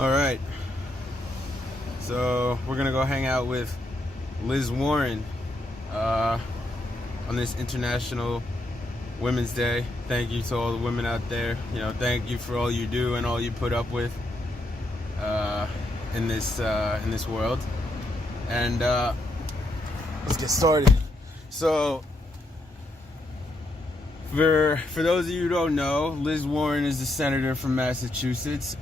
All right. So we're gonna go hang out with Liz Warren on this International Women's Day. Thank you to all the women out there. Thank you for all you do and all you put up with in this world. And let's get started. So, for those of you who don't know, Liz Warren is a senator from Massachusetts.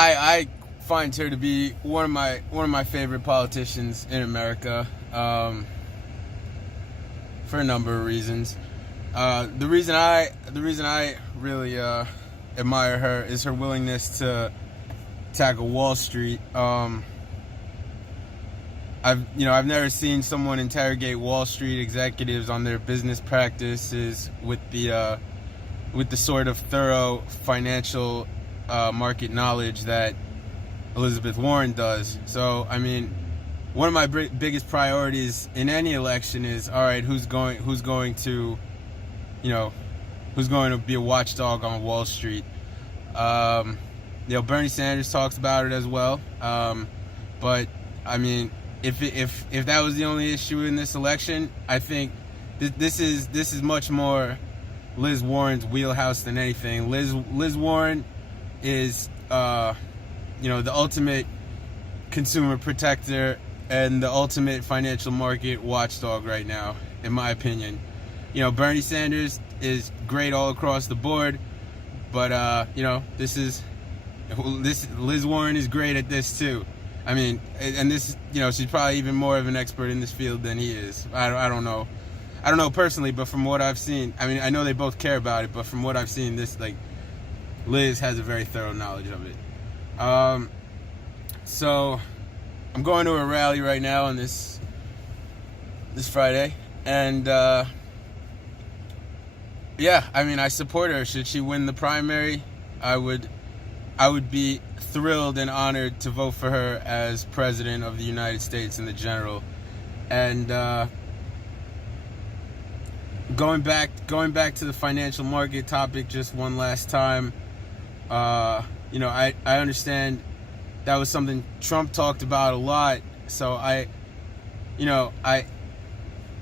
I find her to be one of my favorite politicians in America, for a number of reasons. The reason I really admire her is her willingness to tackle Wall Street. I've never seen someone interrogate Wall Street executives on their business practices with the sort of thorough financial market knowledge that Elizabeth Warren does. So, one of my biggest priorities in any election is, all right, who's going to be a watchdog on Wall Street. Bernie Sanders talks about it as well. But if that was the only issue in this election, I think this is much more Liz Warren's wheelhouse than anything. Liz Warren is the ultimate consumer protector and the ultimate financial market watchdog right now, in my opinion. Bernie Sanders is great all across the board, but Liz Warren is great at this too. She's probably even more of an expert in this field than he is. I don't know personally, but from what I've seen, I know they both care about it, but from what I've seen, Liz has a very thorough knowledge of it. So I'm going to a rally right now on this Friday, and I support her. Should she win the primary, I would be thrilled and honored to vote for her as president of the United States in the general. And going back to the financial market topic just one last time. I understand that was something Trump talked about a lot. So I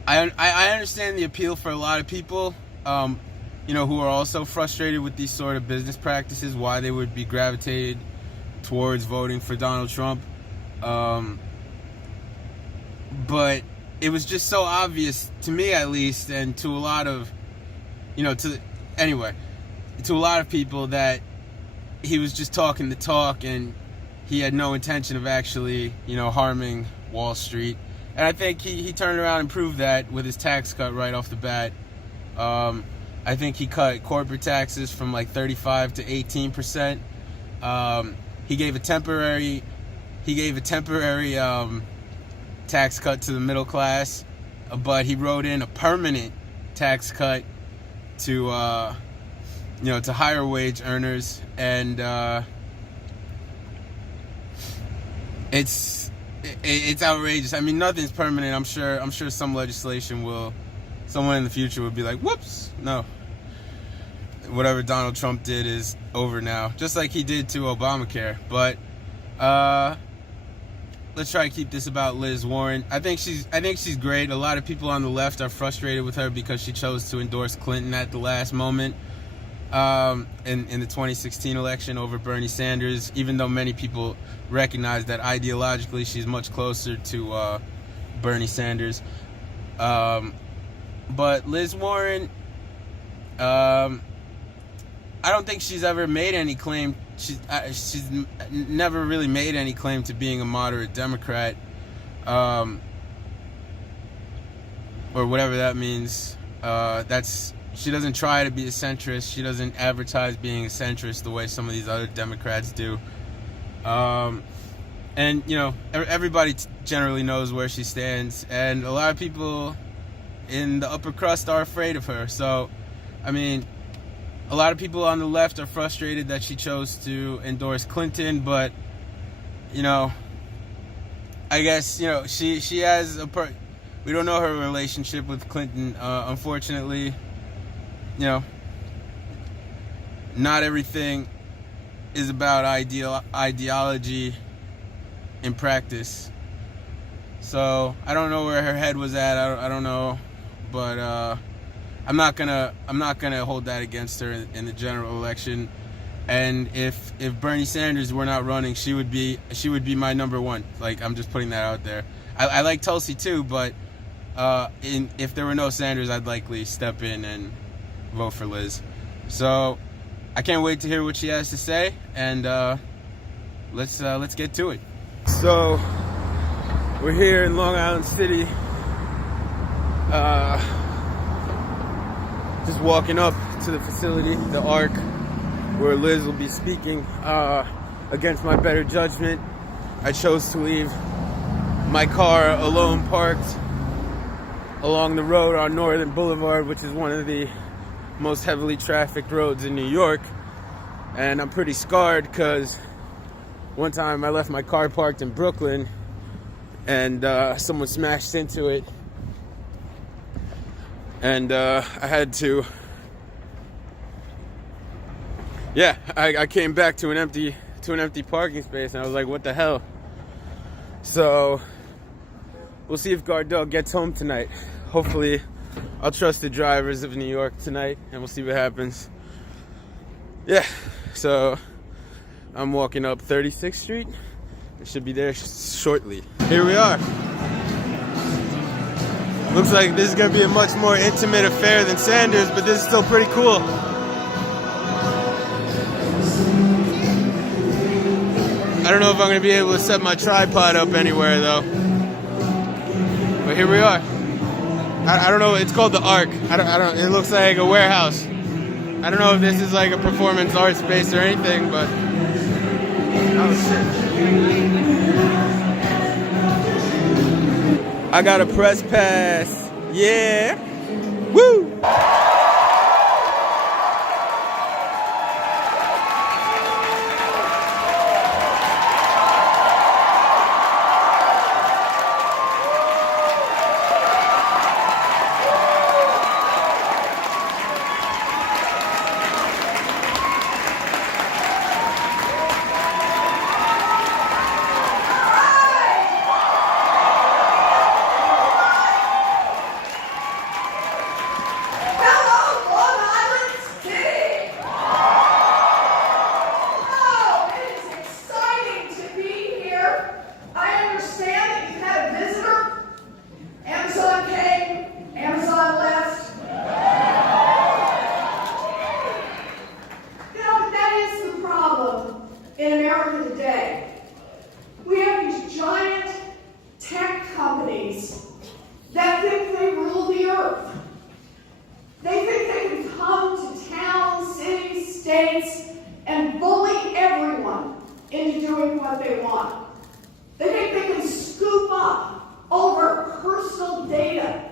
understand the appeal for a lot of people, who are also frustrated with these sort of business practices, why they would be gravitated towards voting for Donald Trump. But it was just so obvious to me, at least, and to a lot of, to a lot of people, that he was just talking the talk and he had no intention of actually, harming Wall Street. And I think he turned around and proved that with his tax cut right off the bat. I think he cut corporate taxes from like 35 to 18%. He gave a temporary tax cut to the middle class, but he wrote in a permanent tax cut to higher wage earners, and it's outrageous. Nothing's permanent. I'm sure some legislation someone in the future will be like, whoops, no. Whatever Donald Trump did is over now, just like he did to Obamacare. But let's try to keep this about Liz Warren. I think she's great. A lot of people on the left are frustrated with her because she chose to endorse Clinton at the last moment in the 2016 election over Bernie Sanders, even though many people recognize that ideologically she's much closer to Bernie Sanders. But Liz Warren, I don't think she's ever made any claim. She's never really made any claim to being a moderate Democrat, or whatever that means. She doesn't try to be a centrist. She doesn't advertise being a centrist the way some of these other Democrats do. Everybody generally knows where she stands, and a lot of people in the upper crust are afraid of her. So, a lot of people on the left are frustrated that she chose to endorse Clinton, but, I guess, she has we don't know her relationship with Clinton, unfortunately. Not everything is about ideology in practice. So I don't know where her head was at. I don't know, but I'm not gonna hold that against her in the general election. And if Bernie Sanders were not running, she would be my number one. Like, I'm just putting that out there. I like Tulsi too, but if there were no Sanders, I'd likely step in and vote for Liz. So I can't wait to hear what she has to say, and let's get to it. So we're here in Long Island City, just walking up to the facility, the ARC, where Liz will be speaking. Against my better judgment, I chose to leave my car alone parked along the road on Northern Boulevard, which is one of the most heavily trafficked roads in New York. And I'm pretty scarred because one time I left my car parked in Brooklyn and someone smashed into it, and I had to, I came back to an empty parking space, and I was like, what the hell? So we'll see if Gardell gets home tonight. Hopefully I'll trust the drivers of New York tonight, and we'll see what happens. Yeah, so I'm walking up 36th Street. I should be there shortly. Here we are. Looks like this is going to be a much more intimate affair than Sanders, but this is still pretty cool. I don't know if I'm going to be able to set my tripod up anywhere, though. But here we are. I don't know. It's called the ARC. I don't. It looks like a warehouse. I don't know if this is like a performance art space or anything, but oh shit! I got a press pass. Yeah. Woo! In America today, we have these giant tech companies that think they rule the earth. They think they can come to towns, cities, states, and bully everyone into doing what they want. They think they can scoop up all of our personal data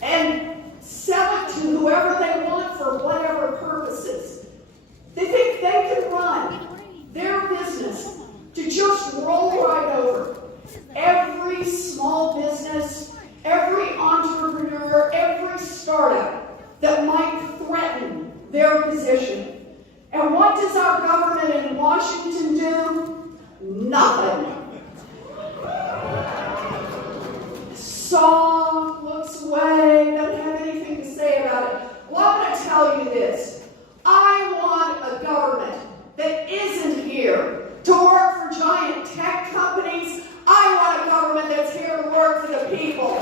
and sell it to whoever they want for whatever purposes. They think they can run their business to just roll right over every small business, every entrepreneur, every startup that might threaten their position. And what does our government in Washington do? Nothing. Soft, looks away, doesn't have anything to say about it. Well, I'm going to tell you this. I want a government that isn't here to work for giant tech companies. I want a government that's here to work for the people.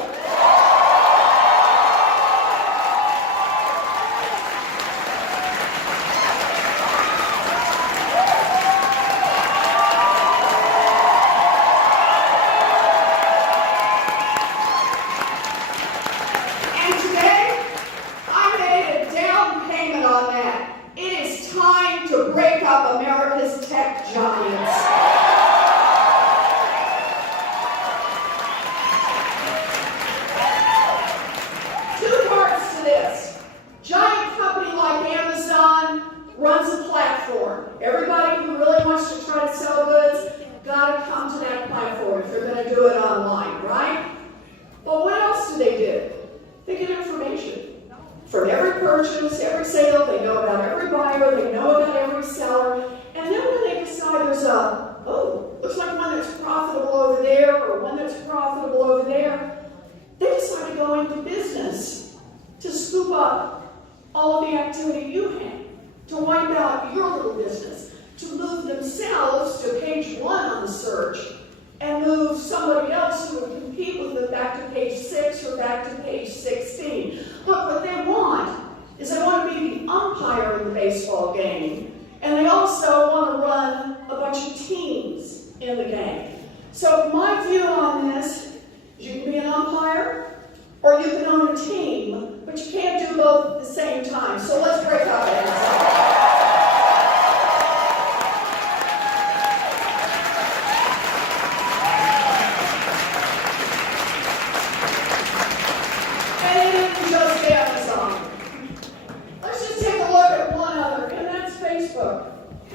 And today, I made a down payment on that. It is time to break up America's tech giants. Two parts to this. Giant company like Amazon runs a platform. Everybody who really wants to try to sell goods gotta come to that platform if they're gonna do it online, right? But what else do? They get information. From every purchase, every sale, they know about every buyer, they know about every seller, and then when in the game. So my view on this is you can be an umpire or you can own a team, but you can't do both at the same time. So let's break up that.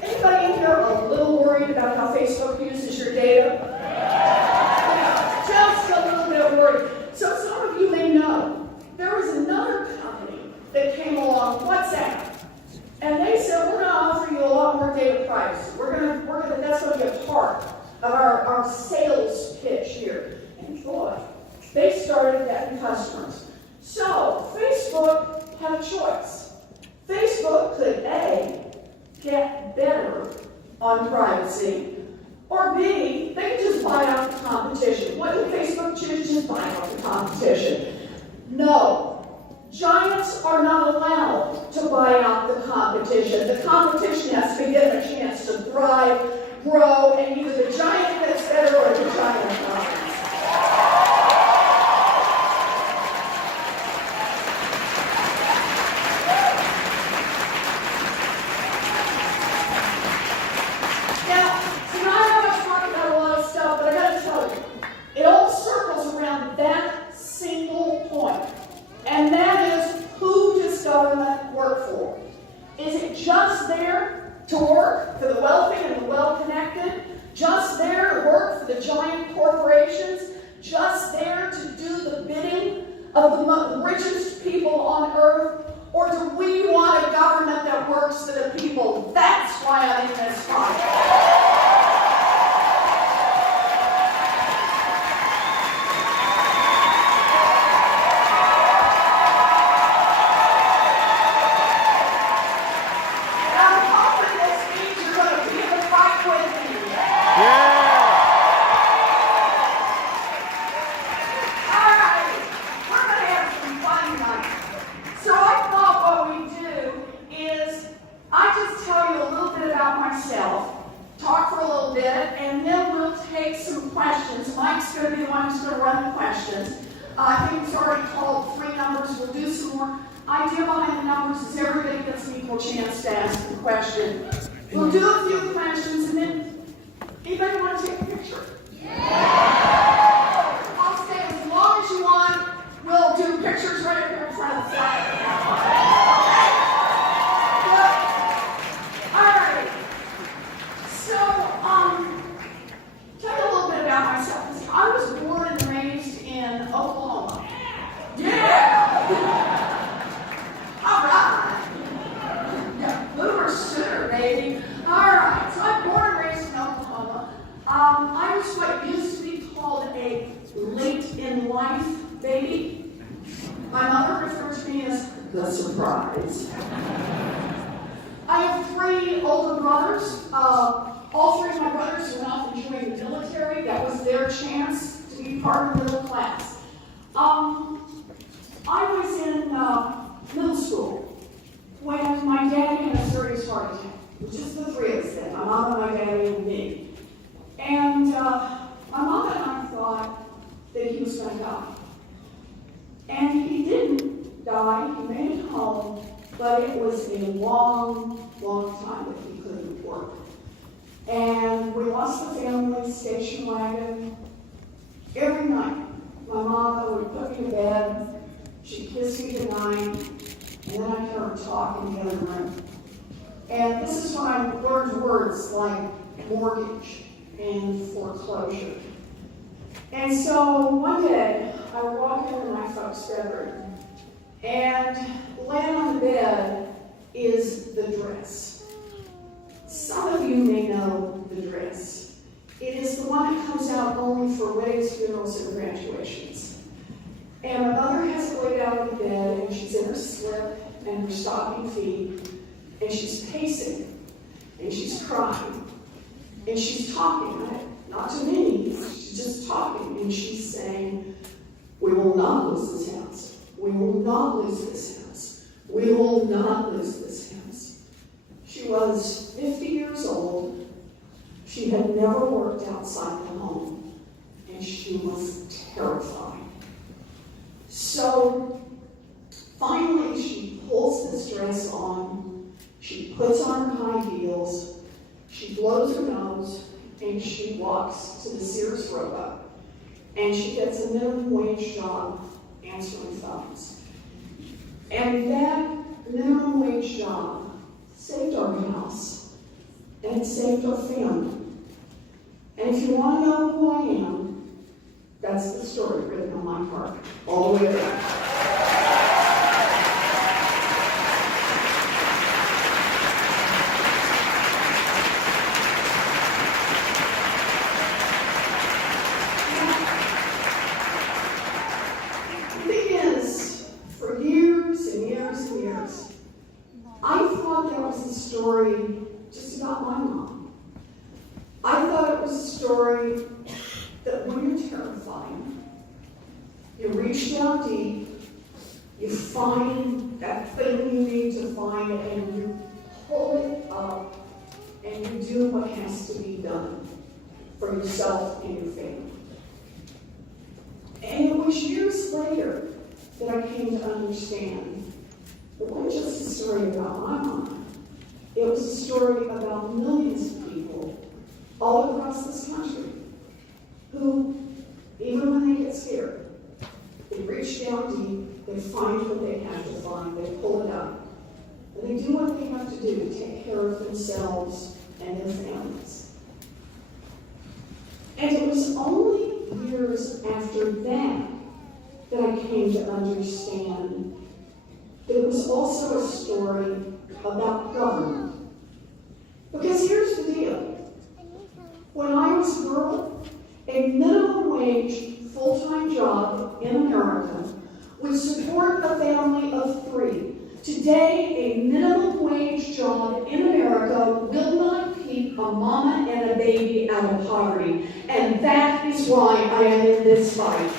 Anybody in here a little worried about how Facebook uses your data? Yeah, just a little bit worried. So some of you may know there was another company that came along, WhatsApp, and they said we're going to offer you a lot more data privacy. That's going to be a part of our sales pitch here. And boy, they started getting customers. So Facebook had a choice. Facebook could A, get better on privacy, or B, they could just buy out the competition. What did Facebook choose? Just buy out the competition. No, giants are not allowed to buy out the competition. The competition has to be given a chance to thrive, grow, and either the giant gets better or the giant dies. And that is, who does government work for? Is it just there to work for the wealthy and the well-connected? Just there to work for the giant corporations? Just there to do the bidding of the richest people on earth? Or do we want a government that works for the people? That's why I'm in this fight. Talk for a little bit, and then we'll take some questions. Mike's going to be the one who's going to run the questions. I think he's already called 3 numbers. We'll do some more. Idea behind the numbers is everybody gets an equal chance to ask a question. We'll do a few questions, and then anybody want to take a picture? Yeah! I'll stay as long as you want. We'll do pictures right up here in front of the flag. I was born and raised in Oklahoma. Yeah! All right. Yeah, boomer sooner, baby. All right. So I'm born and raised in Oklahoma. I was what used to be called a late in life baby. My mother referred to me as the surprise. I have 3 older brothers. All 3 of my brothers went off and joined the military. That was their chance to be part of the middle class. I was in middle school when my daddy had a serious heart attack, which is the 3 of us then, my mama, my daddy, and me. And my mama and I thought that he was going to die. And he didn't die. He made it home, but it was a long, long time that he couldn't work. And we lost the family station wagon. Every night, my mama would put me to bed, she'd kiss me goodnight, and then I'd hear her talk in the other room. And this is when I learned words like mortgage and foreclosure. And so one day, I walk into my folks' bedroom, and laying on the bed is the dress. Some of you may know the dress. It is the one that comes out only for weddings, funerals, and graduations. And my mother has it laid out on the bed, and she's in her slip and her stocking feet, and she's pacing, and she's crying, and she's talking, not to me, she's just talking, and she's saying, "We will not lose this house. We will not lose this house. We will not lose this house." She was 50 years old. She had never worked outside the home, and she was terrified. So finally she pulls this dress on, she puts on her high heels, she blows her nose, and she walks to the Sears Roebuck. And she gets a minimum wage job answering phones. And that minimum wage job saved our house, and it saved our family. And if you want to know who I am, that's the story written on my heart, all the way around. The thing is, for years and years and years, I thought that was a story just about my mom. I thought it was a story that when you're terrified, you reach down deep, you find that thing you need to find, and you pull it up, and you do what has to be done for yourself and your family. And it was years later that I came to understand it wasn't just a story about my mom. It was a story about millions of people all across this country who, even when they get scared, they reach down deep, they find what they have to find, they pull it up, and they do what they have to do to take care of themselves and their families. And it was only years after that that I came to understand that it was also a story about government. Because here's the deal. When I was a girl, a minimum wage full-time job in America would support a family of 3. Today, a minimum wage job in America will not keep a mama and a baby out of poverty. And that is why I am in this fight.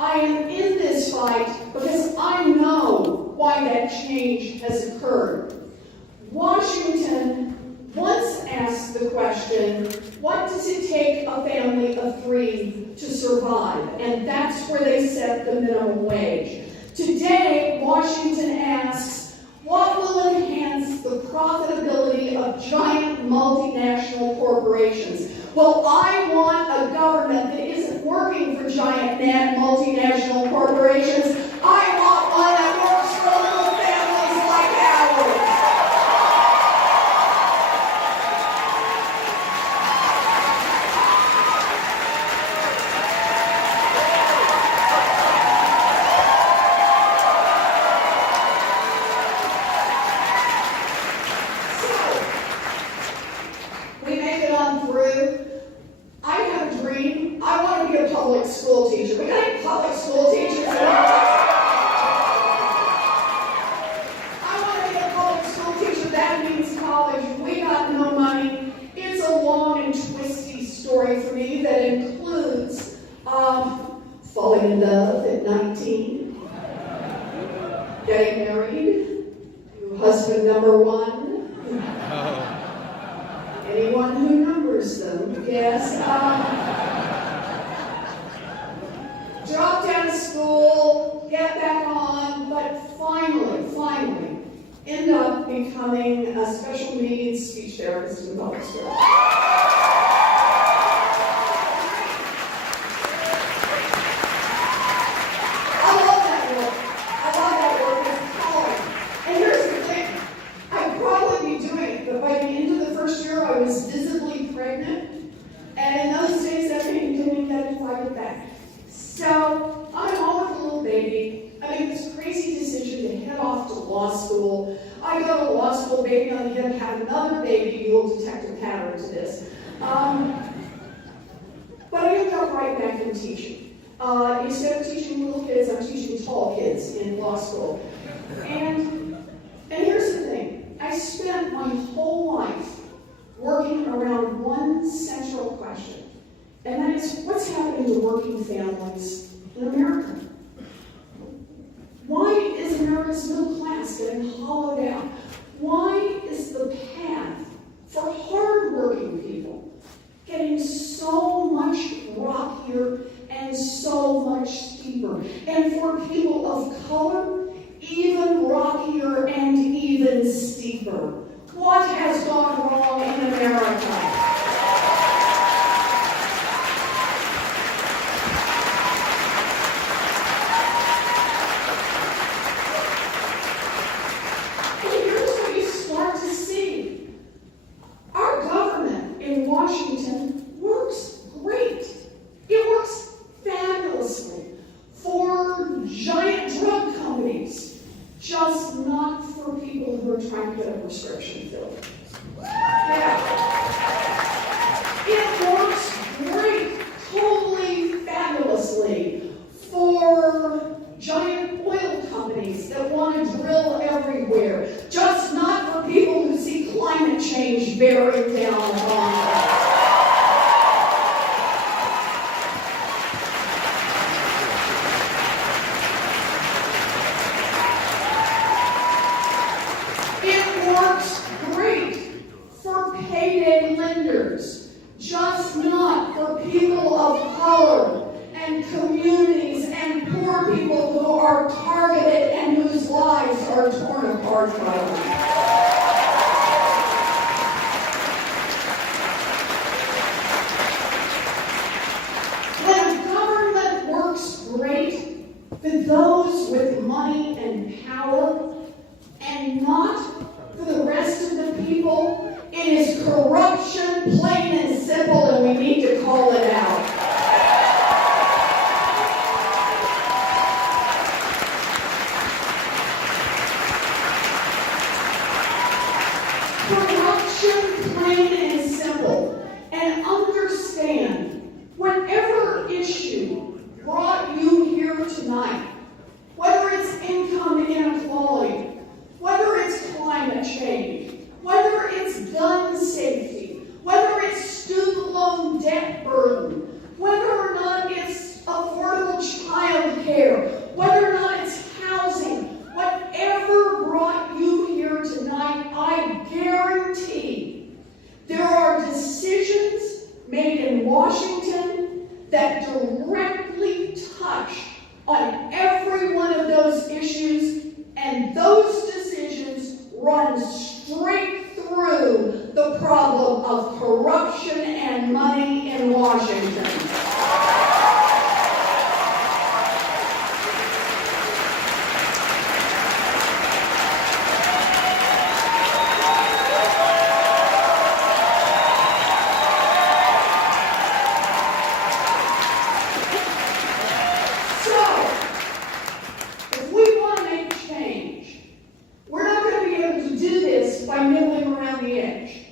I am in this fight because I know why that change has occurred. Washington once asked the question, what does it take a family of 3 to survive? And that's where they set the minimum wage. Today, Washington asks, what will enhance the profitability of giant multinational corporations? Well, I want a government that isn't working for giant multinational corporations. I want one that works for little families like ours. So, we make it on through. I have a dream. I want to be a public school teacher. We got any public school teachers in our district? I want to be a public school teacher. That means college. We got no money. It's a long and twisty story for me that includes falling in love at 19, getting married to husband number 1. Anyone who numbers them, yes. Drop out of school, get back on, but finally, end up becoming a special needs speech therapist in public school. I love that work. It's calling. And here's the thing. I'd probably be doing it, but by the end of the first year, I was visibly pregnant. And in those days, that meant you didn't get invited back. So I'm home with a little baby. I made this crazy decision to head off to law school. I go to law school, baby on the hip, have another baby. You will detect a pattern to this. But I ended up right back in teaching. Instead of teaching little kids, I'm teaching tall kids in and that is what's happening to working families in America. Why is America's middle class getting hollowed out? Why is the path for hard-working people getting so much rockier and so much steeper? And for people of color, even rockier and even steeper. What has gone wrong in America? Washington works great. It works fabulously for giant drug companies, just not for people who are trying to get a prescription filled. Yeah. It works great, totally fabulously for giant oil companies that want to drill everywhere, just not for people who see climate change bearing down on them. It works great for payday lenders, just not for people of color and communities and poor people who are targeted and whose lives are torn apart by them. When government works great for those with money and power, and not for the rest of the people, it is corruption, plain and simple, and we need to call it out. Corruption, plain and simple. And understand, whatever issue brought you here tonight, whether it's income inequality, whether it's climate change, whether it's gun safety, whether it's student loan debt burden, whether or not it's affordable child care, whether or not it's housing, whatever brought you here tonight, I guarantee there are decisions made in Washington that directly touch on every one of those issues, and those decisions run straight through the problem of corruption and money in Washington. By nibbling around the edge.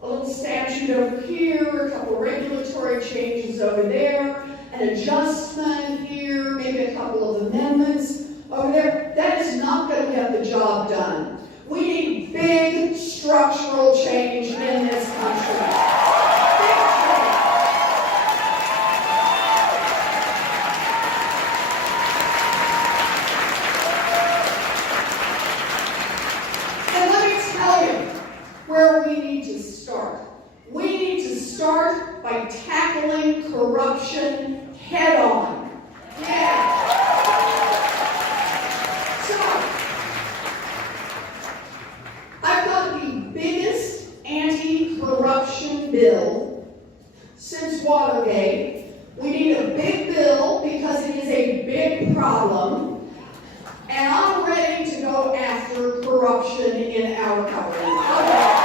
A little statute over here, a couple regulatory changes over there, an adjustment here, maybe a couple of amendments over there. That is not going to get the job done. We need big structural change in this country. Where we need to start. We need to start by tackling corruption head on. Yeah. So, I've got the biggest anti-corruption bill since Watergate. We need a big bill because it is a big problem. And I'm ready to go after corruption in our government. Okay.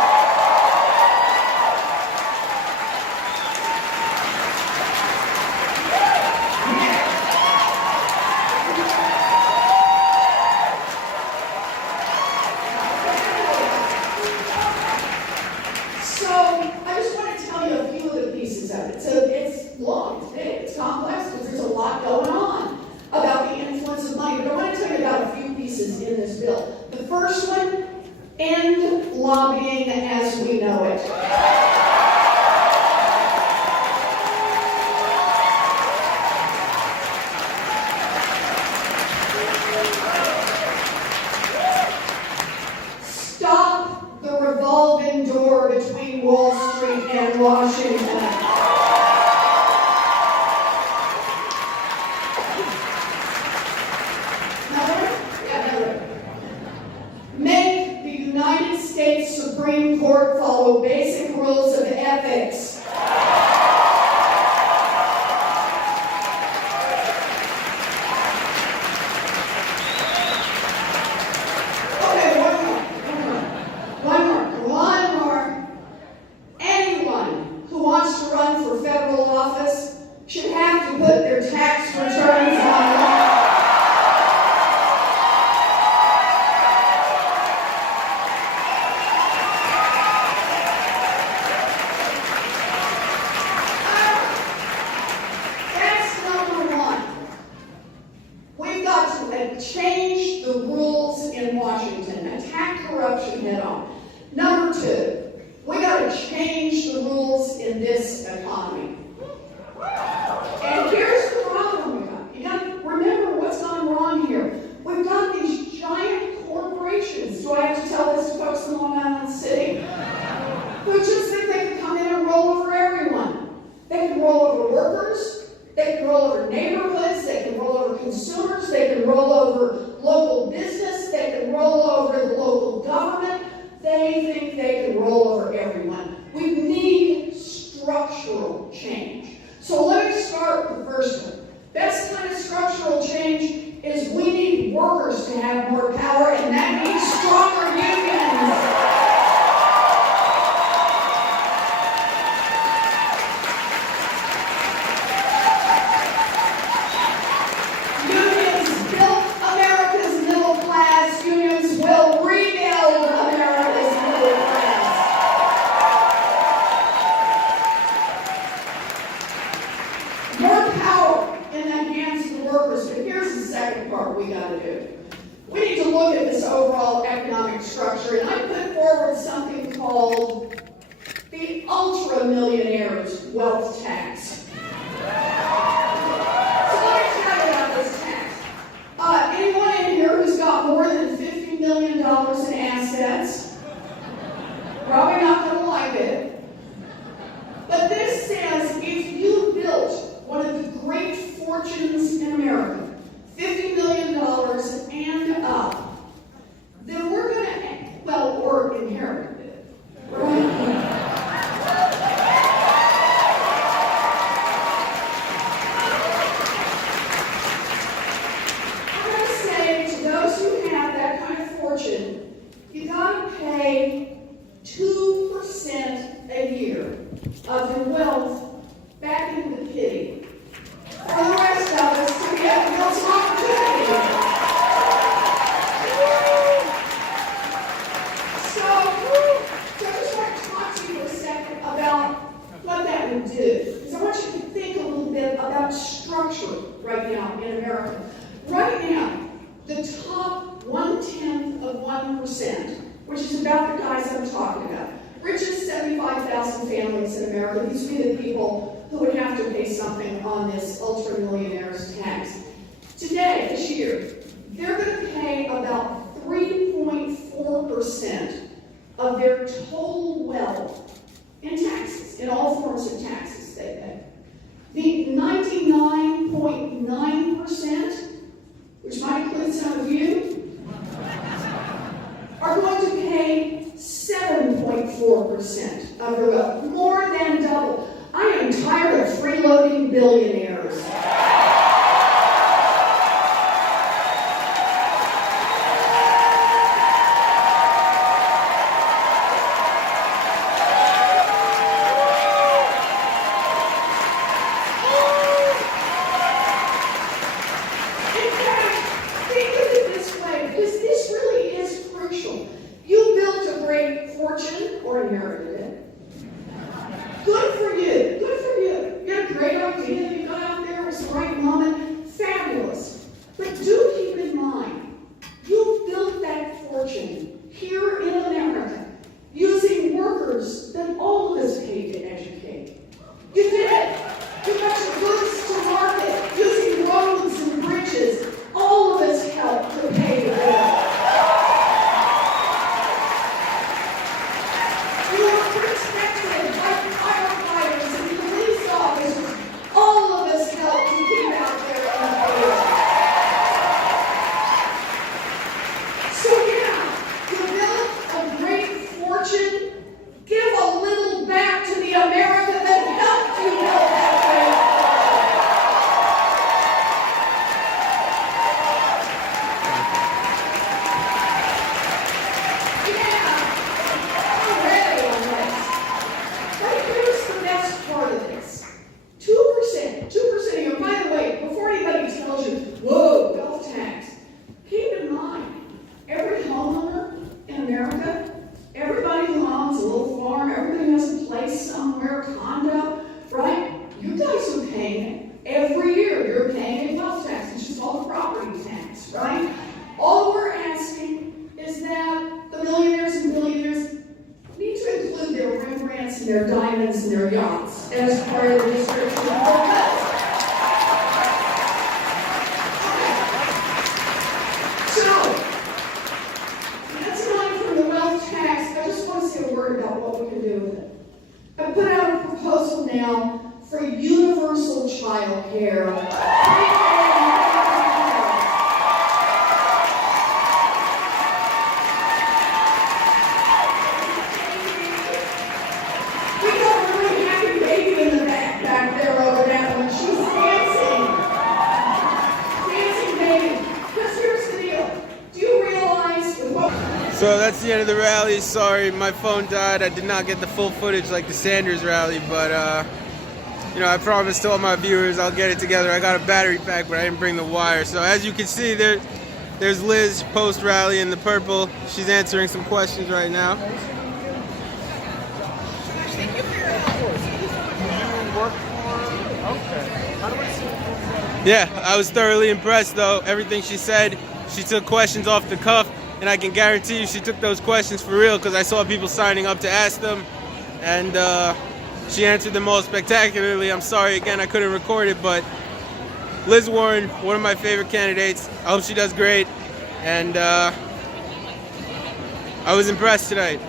So I just want to tell you a few of the pieces of it. So it's long, it's big, it's complex, because there's a lot going on about the influence of money. But I want to tell you about a few pieces in this bill. The first one, end lobbying as we know it. Supreme Court follow basic rules of ethics. Okay, one more. Anyone who wants to run for federal office should have to put their tax returns online. That's number one. We've got to change the rules in Washington, attack corruption head on. Number two, we got to change the rules in this economy. And here's the problem we got. You got to remember what's gone wrong here. We've got these giant corporations. Do I have to tell this to folks in Long Island City? Who just think they can come in and roll over everyone. They can roll over workers. They can roll over neighborhoods. They can roll over consumers. They can roll over local business. They can roll over the local government. They think they can roll over everyone. We need structural change. So let me start with the first one. Best kind of structural change is we need workers to have more power, and that means stronger unions. Unions built America's middle class. Unions will rebuild America's middle class. More power in the hands of the workers. But here's the second part we got to do. We need to look at this overall economic structure, and I put forward something called the ultra-millionaires' wealth tax. So let me tell you about this tax. Anyone in here who's got more than $50 million in assets? Probably not going to like it. But this says if you built one of the great fortunes in America, $50 million and up, then we're going to, well, or inherited it, right? I'm going to say to those who have that kind of fortune, you got to pay 2% a year of your wealth back into the kitty for the rest of us to be able to build some opportunity. So I just want to talk to you for a second about what that would do. Because I want you to think a little bit about structure right now in America. Right now, the top 0.1%, which is about the guys I'm talking about, richest 75,000 families in America, these would be the people who would have to pay something on this ultra-millionaires tax. Today, this year, they're going to pay about 3.4% of their total wealth in taxes, in all forms of taxes they pay. The 99.9%, which might include some of you, are going to pay 7.4% of their wealth, more than double. I am tired of freeloading billionaires. In fact, think of it this way, because this really is crucial. You built a great fortune or inherited it. Good for you. Good for you. You had a great idea. You got as part of the description of the list. So, that's money from the wealth tax. I just want to say a word about what we can do with it. I put out a proposal now for universal child care. We got a really happy baby in the back there over that one. She's dancing baby. Because here's the deal. Do you realize with what... So that's the end of the rally. Sorry, my phone died. I did not get the full footage like the Sanders rally, but you know, I promised all my viewers I'll get it together. I got a battery pack, but I didn't bring the wire. So as you can see, there's Liz post-rally in the purple. She's answering some questions right now. Yeah, I was thoroughly impressed though. Everything she said, she took questions off the cuff, and I can guarantee you she took those questions for real because I saw people signing up to ask them, and she answered them all spectacularly. I'm sorry again I couldn't record it, but Liz Warren, one of my favorite candidates. I hope she does great, and I was impressed tonight.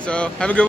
So have a good one.